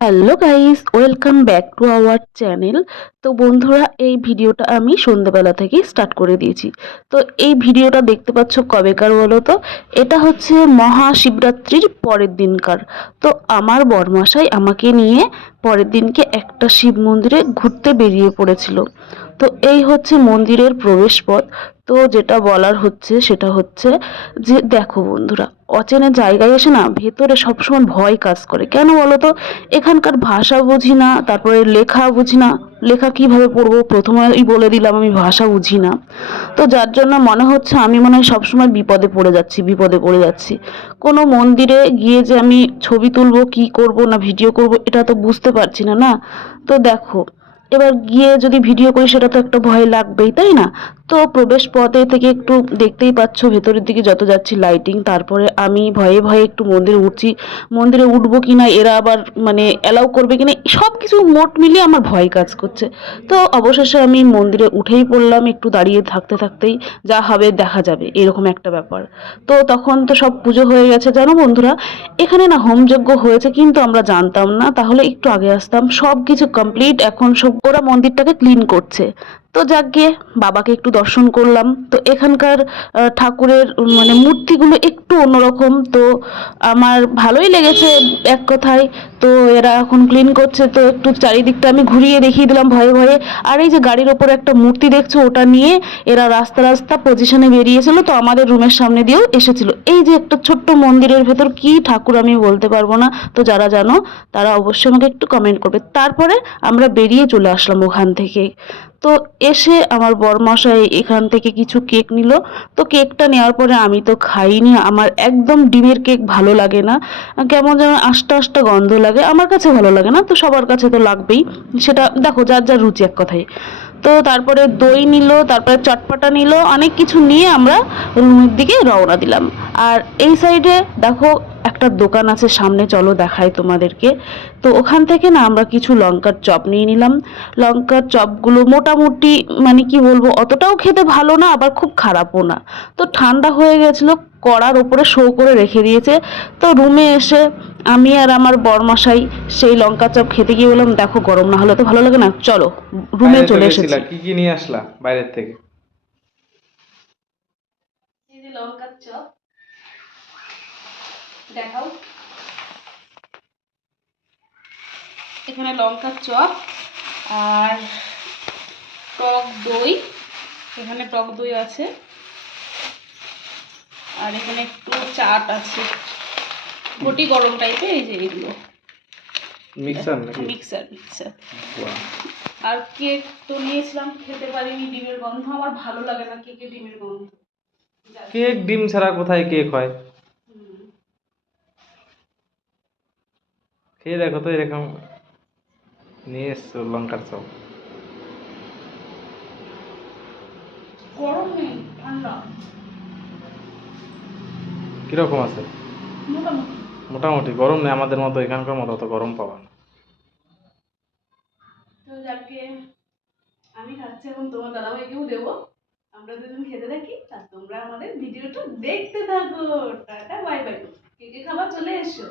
Hello guys, welcome back to our channel. তো বন্ধুরা, এই ভিডিওটা আমি সন্ধ্যাবেলা থেকেই স্টার্ট করে দিয়েছি। তো এই ভিডিওটা দেখতে পাচ্ছ কবেকার বলো তো? এটা হচ্ছে মহাশিবরাত্রির পরের দিনকার। তো আমার বরমশাই আমাকে নিয়ে পরের দিনকে একটা শিব মন্দিরে ঘুরতে বেরিয়ে পড়েছিল। তো এই হচ্ছে মন্দিরের প্রবেশপথ। তো যেটা বলার হচ্ছে সেটা হচ্ছে যে দেখো বন্ধুরা, অচেনা জায়গায় এসে না ভেতরে সবসময় ভয় কাজ করে। কেন বলো তো? এখানকার ভাষা বুঝি না, তারপরে লেখা বুঝি না। লেখা কিভাবে পড়বো প্রথমেই বলে দিলাম, আমি ভাষা বুঝি না। তো যার জন্য মনে হচ্ছে আমি মনে হয় সবসময় বিপদে পড়ে যাচ্ছি। কোনো মন্দিরে গিয়ে যে আমি ছবি তুলবো, কি করব না ভিডিও করব, এটা তো বুঝতে পারছি না না। তো দেখো, এবার গিয়ে যদি ভিডিও করি সেটা তো একটা ভয় লাগবেই, তাই না? তো প্রবেশ পথে থেকে একটু দেখতেই পাচ্ছ ভেতরের দিকে যত যাচ্ছি লাইটিং, তারপরে আমি ভয়ে ভয়ে একটু মন্দিরে উঠছি। মন্দিরে উঠবো কিনা, এরা আবার মানে অ্যালাউ করবে কিনা, সব কিছু মোট মিলিয়ে আমার ভয় কাজ করছে। তো অবশেষে আমি মন্দিরে উঠেই পড়লাম, একটু দাঁড়িয়ে থাকতে থাকতেই যা হবে দেখা যাবে, এরকম একটা ব্যাপার। তো তখন তো সব পুজো হয়ে গেছে জানো বন্ধুরা। এখানে না হোমযজ্ঞ হয়েছে, কিন্তু আমরা জানতাম না, তাহলে একটু আগে আসতাম। সব কিছু কমপ্লিট, এখন সব ওরা মন্দিরটাকে ক্লিন করছে। তো যাক গিয়ে বাবাকে একটু দর্শন করলাম। তো এখানকার ঠাকুরের মানে মূর্তিগুলো একটু অন্যরকম, তো আমার ভালোই লেগেছে এক কথায়। তো এরা এখন ক্লিন করছে, তো একটু চারিদিকটা আমি ঘুরিয়ে দেখিয়ে দিলাম ভয়ে ভয়ে। আর এই যে গাড়ির ওপর একটা মূর্তি দেখছো, ওটা নিয়ে এরা রাস্তা রাস্তা পজিশনে বেরিয়েছিল, তো আমাদের রুমের সামনে দিয়েও এসেছিল। এই যে একটা ছোট্ট মন্দিরের ভেতর কি ঠাকুর আমি বলতে পারবো না, তো যারা জানো তারা অবশ্যই আমাকে একটু কমেন্ট করবে। তারপরে আমরা বেরিয়ে চলে আসলাম ওখান থেকে। তো এসে আমার বরমশাই এখান থেকে কিছু কেক নিল। তো কেকটা নেওয়ার পরে আমি তো খাইনি, আমার একদম ডিমের কেক ভালো লাগে না। কেমন যেন আষ্টা আষ্টা গন্ধ লাগে, আমার কাছে ভালো লাগে না, তো সবার কাছে তো লাগবেই। সেটা দেখো যার যার রুচি এক কথায়। তো তারপরে দই নিল, তারপরে চটপটা নিল, অনেক কিছু নিয়ে আমরা রুমের দিকে রওনা দিলাম। আর এই সাইডে দেখো একটা দোকান আছে সামনে, চলো দেখাই তোমাদেরকে। তো ওখান থেকে না আমরা কিছু লঙ্কার চপ নিয়ে নিলাম। লঙ্কার চপগুলো মোটামুটি মানে কি বলবো, অতটাও খেতে ভালো না, আবার খুব খারাপও না। তো ঠান্ডা হয়ে গেছিলো, কড়ার ওপরে শো করে রেখে দিয়েছে। তো রুমে এসে আমি আর আমার বরমশাই সেই লঙ্কা চপ খেতে গিয়ে বললাম, দেখো গরম না হলে তো ভালো লাগে না, চলো রুমে বাইরে তো চলে গেছিলা, এসেছি। কি কি নিয়ে আসলা বাইরের থেকে? এই যে লঙ্কার চপ, দেখাও। এখানে লঙ্কার চপ আর টক দই, এখানে টক দই আছে, আর এখানে একটু চাট আছে, ঘটি গরম টাইপের। এই যে এগুলো মিক্সার নাকি? Mixer mixer. বাহ। আর কেক তো নিয়েছিলাম, খেতে পারিনি, ডিমের গন্ধ আমার ভালো লাগে না, কেকে ডিমের গন্ধ। যার কেক জন্য ডিম ছাড়া কোথায় কেক হয়? হুম, খেয়ে দেখো তো, এরকম নিয়ে এসছো লঙ্কার চপ। গরম নেই, ঠান্ডা কিরকম আছে? মোটামুটি। মোটামুটি গরম নেই, আমাদের মতো এখানকার মতো অত গরম পাবা না। তো যাকে আমি খাচ্ছি, এখন তোমার দাদাভাইকেও দেবো। আমরা দুজন খেতে থাকি আর তোমরা আমাদের ভিডিওটা দেখতে থাকো। Tata bye bye. কে কে খাবার চলে এসো।